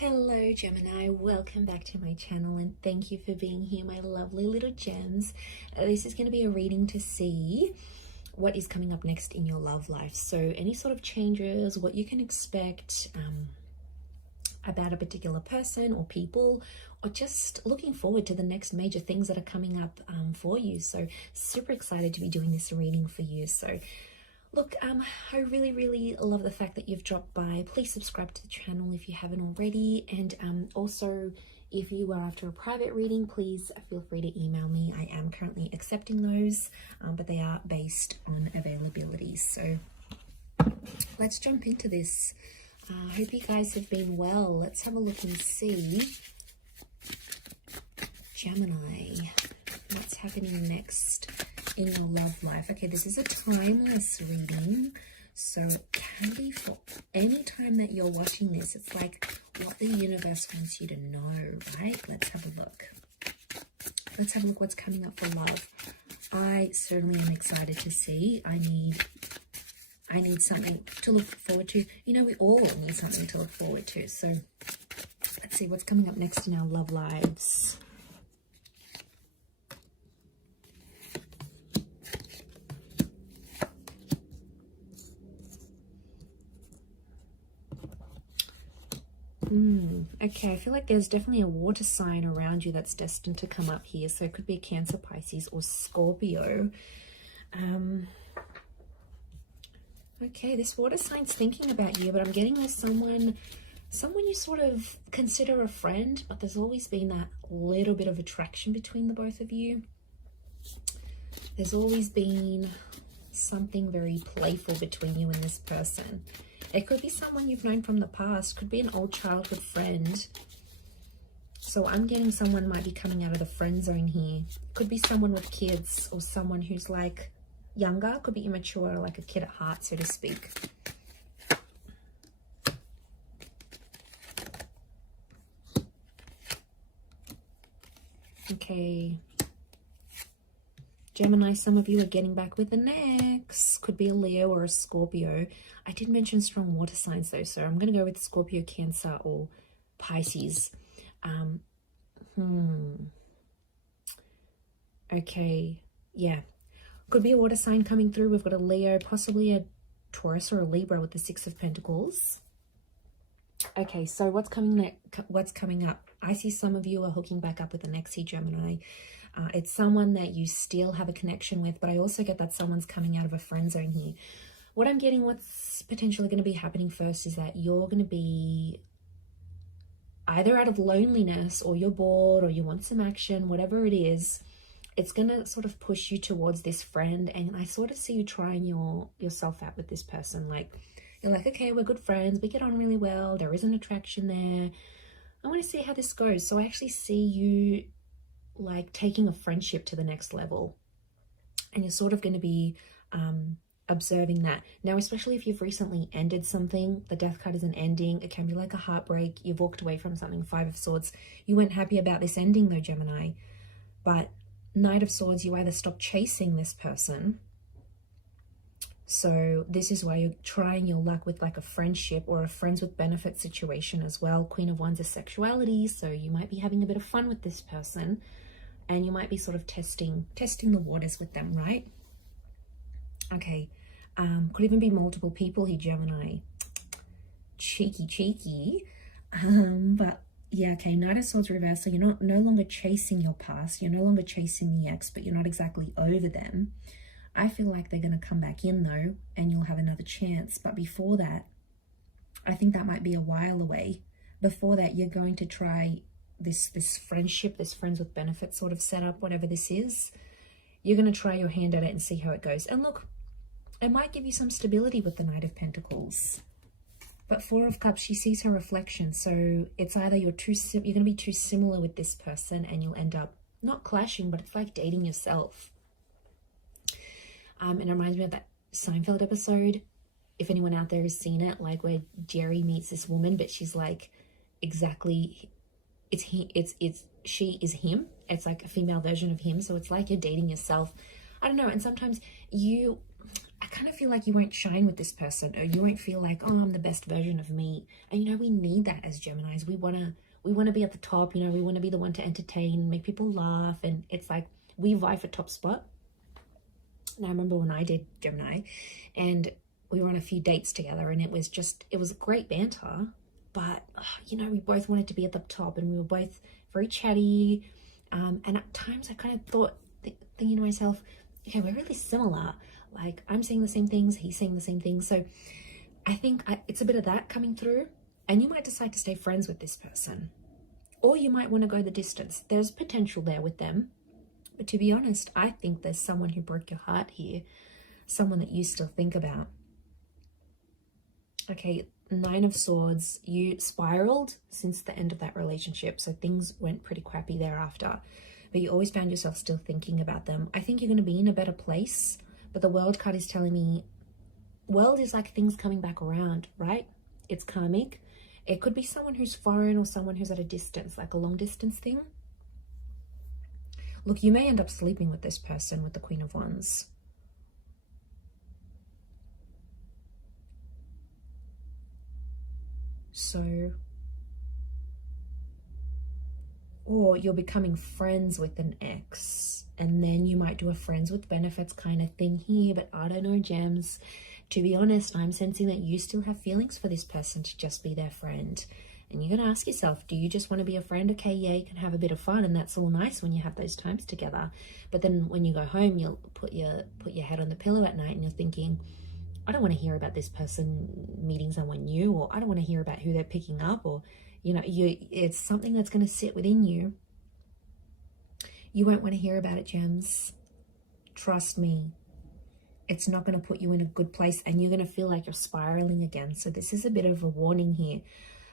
Hello Gemini, welcome back to my channel and thank you for being here, my lovely little gems. This is going to be a reading to see what is coming up next in your love life. So any sort of changes, what you can expect about a particular person or people, or just looking forward to the next major things that are coming up for you. So super excited to be doing this reading for you. So look, I really love the fact that you've dropped by. Please subscribe to the channel if you haven't already. And also, if you are after a private reading, please feel free to email me. I am currently accepting those, but they are based on availability. So let's jump into this. I hope you guys have been well. Let's have a look and see. Gemini, what's happening next in your love life? Okay, this is a timeless reading, so it can be for any time that you're watching this. It's like what the universe wants you to know, right? Let's have a look. Let's have a look what's coming up for love. I certainly am excited to see. I need something to look forward to. You know, we all need something to look forward to. So let's see what's coming up next in our love lives. Okay, I feel like there's definitely a water sign around you that's destined to come up here. So it could be a Cancer, Pisces, or Scorpio. Okay, this water sign's thinking about you, but I'm getting there's someone you sort of consider a friend, but there's always been that little bit of attraction between the both of you. There's always been something very playful between you and this person. It could be someone you've known from the past, could be an old childhood friend. So I'm getting someone might be coming out of the friend zone here. Could be someone with kids or someone who's like younger, could be immature, like a kid at heart, so to speak. Okay. Gemini, some of you are getting back with the next. Could be a Leo or a Scorpio. I did mention strong water signs though, so I'm going to go with Scorpio, Cancer, or Pisces. Okay, yeah. Could be a water sign coming through. We've got a Leo, possibly a Taurus or a Libra with the Six of Pentacles. Okay, so what's coming up? I see some of you are hooking back up with the next here, Gemini. It's someone that you still have a connection with, but I also get that someone's coming out of a friend zone here. What I'm getting, what's potentially going to be happening first is that you're going to be either out of loneliness or you're bored or you want some action, whatever it is. It's going to sort of push you towards this friend, and I sort of see you trying yourself out with this person. Like, you're like, okay, we're good friends, we get on really well, there is an attraction there, I want to see how this goes. So I actually see you like taking a friendship to the next level, and you're sort of going to be observing that. Now, especially if you've recently ended something, the Death card is an ending. It can be like a heartbreak. You've walked away from something, Five of Swords. You weren't happy about this ending though, Gemini, but Knight of Swords, you either stop chasing this person. So this is why you're trying your luck with like a friendship or a friends with benefit situation as well. Queen of Wands is sexuality, so you might be having a bit of fun with this person, and you might be sort of testing the waters with them, right? Okay, could even be multiple people here, Gemini. Cheeky. But yeah, okay, Knight of Swords reverse. So you're no longer chasing your past. You're no longer chasing the ex, but you're not exactly over them. I feel like they're going to come back in though, and you'll have another chance. But before that, I think that might be a while away. Before that, you're going to try this friendship, this friends with benefits sort of setup, whatever this is. You're going to try your hand at it and see how it goes. And look, it might give you some stability with the Knight of Pentacles. But Four of Cups, she sees her reflection. So it's either you're going to be too similar with this person and you'll end up not clashing, but it's like dating yourself. And it reminds me of that Seinfeld episode, if anyone out there has seen it, like where Jerry meets this woman, but she's like exactly, she is him. It's like a female version of him. So it's like you're dating yourself. I don't know. And sometimes I kind of feel like you won't shine with this person, or you won't feel like, oh, I'm the best version of me. And you know, we need that as Geminis. We want to be at the top, you know, we want to be the one to entertain, make people laugh, and it's like we vie for top spot. And I remember when I did Gemini, and we were on a few dates together, and it was great banter, but you know, we both wanted to be at the top, and we were both very chatty, and at times I kind of thought, thinking to myself, okay, we're really similar. Like, I'm saying the same things, he's saying the same things. So I think it's a bit of that coming through, and you might decide to stay friends with this person, or you might want to go the distance. There's potential there with them, but to be honest, I think there's someone who broke your heart here, someone that you still think about. Okay, 9 of Swords, you spiraled since the end of that relationship, so things went pretty crappy thereafter, but you always found yourself still thinking about them. I think you're going to be in a better place, but the World card is telling me, world is like things coming back around, right? It's karmic. It could be someone who's foreign or someone who's at a distance, like a long distance thing. Look, you may end up sleeping with this person, with the Queen of Wands. So, or you're becoming friends with an ex, and then you might do a friends with benefits kind of thing here, but I don't know, Gems. To be honest, I'm sensing that you still have feelings for this person to just be their friend. And you're going to ask yourself, do you just want to be a friend? Okay, yeah, you can have a bit of fun, and that's all nice when you have those times together. But then when you go home, you'll put your head on the pillow at night and you're thinking, I don't want to hear about this person meeting someone new, or I don't want to hear about who they're picking up, or, you know, it's something that's going to sit within you. You won't want to hear about it, Gems. Trust me. It's not going to put you in a good place, and you're going to feel like you're spiraling again. So this is a bit of a warning here.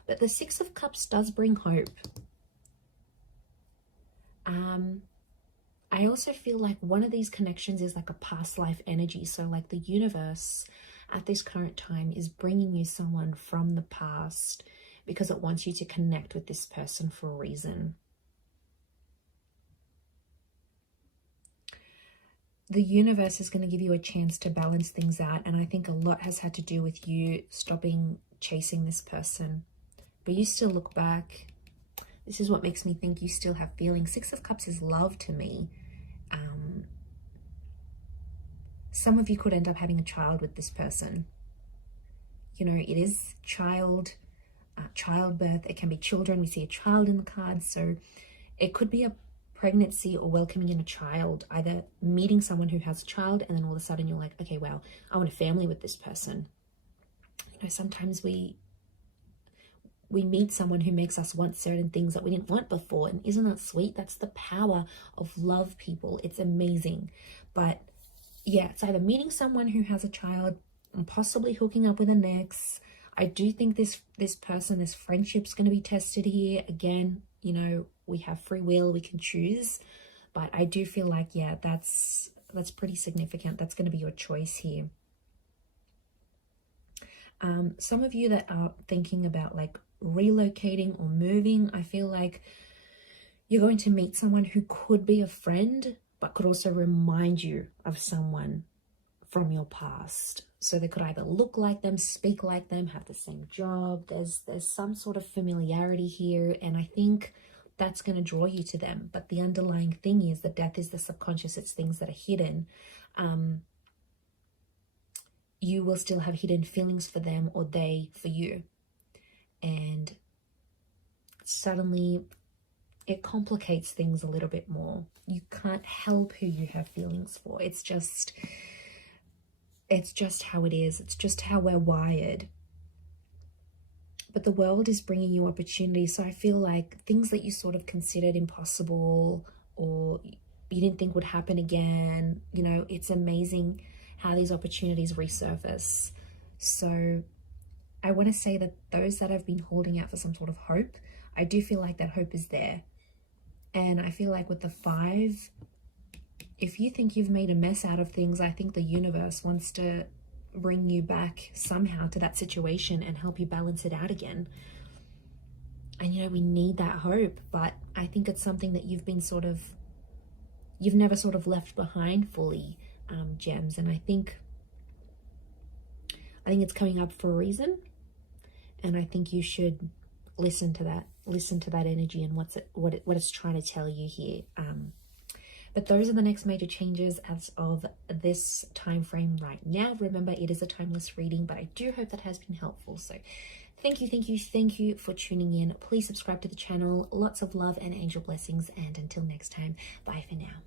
But the 6 of Cups does bring hope. I also feel like one of these connections is like a past life energy. So like the universe at this current time is bringing you someone from the past because it wants you to connect with this person for a reason. The universe is going to give you a chance to balance things out. And I think a lot has had to do with you stopping chasing this person. But you still look back. This is what makes me think you still have feelings. 6 of Cups is love to me. Some of you could end up having a child with this person. You know, it is childbirth. It can be children. We see a child in the cards. So it could be a pregnancy or welcoming in a child. Either meeting someone who has a child and then all of a sudden you're like, okay, wow, I want a family with this person. You know, sometimes we meet someone who makes us want certain things that we didn't want before. And isn't that sweet? That's the power of love, people. It's amazing. But yeah, it's either meeting someone who has a child and possibly hooking up with an ex. I do think this person, this friendship's going to be tested here. Again, you know, we have free will, we can choose. But I do feel like, yeah, that's pretty significant. That's going to be your choice here. Some of you that are thinking about like relocating or moving, I feel like you're going to meet someone who could be a friend but could also remind you of someone from your past. So they could either look like them, speak like them, have the same job. There's some sort of familiarity here, and I think that's going to draw you to them. But the underlying thing is that death is the subconscious. It's things that are hidden. You will still have hidden feelings for them, or they for you. And suddenly it complicates things a little bit more. You can't help who you have feelings for. It's just how it is. It's just how we're wired. But the world is bringing you opportunities. So I feel like things that you sort of considered impossible or you didn't think would happen again, you know, it's amazing how these opportunities resurface. So I want to say that those that have been holding out for some sort of hope, I do feel like that hope is there. And I feel like with the 5, if you think you've made a mess out of things, I think the universe wants to bring you back somehow to that situation and help you balance it out again. And, you know, we need that hope, but I think it's something that you've never sort of left behind fully, Gems. And I think I think it's coming up for a reason, and I think you should listen to that energy and what it's trying to tell you here. But those are the next major changes as of this time frame right now. Remember, it is a timeless reading, but I do hope that has been helpful. So thank you for tuning in. Please subscribe to the channel. Lots of love and angel blessings, and until next time, bye for now.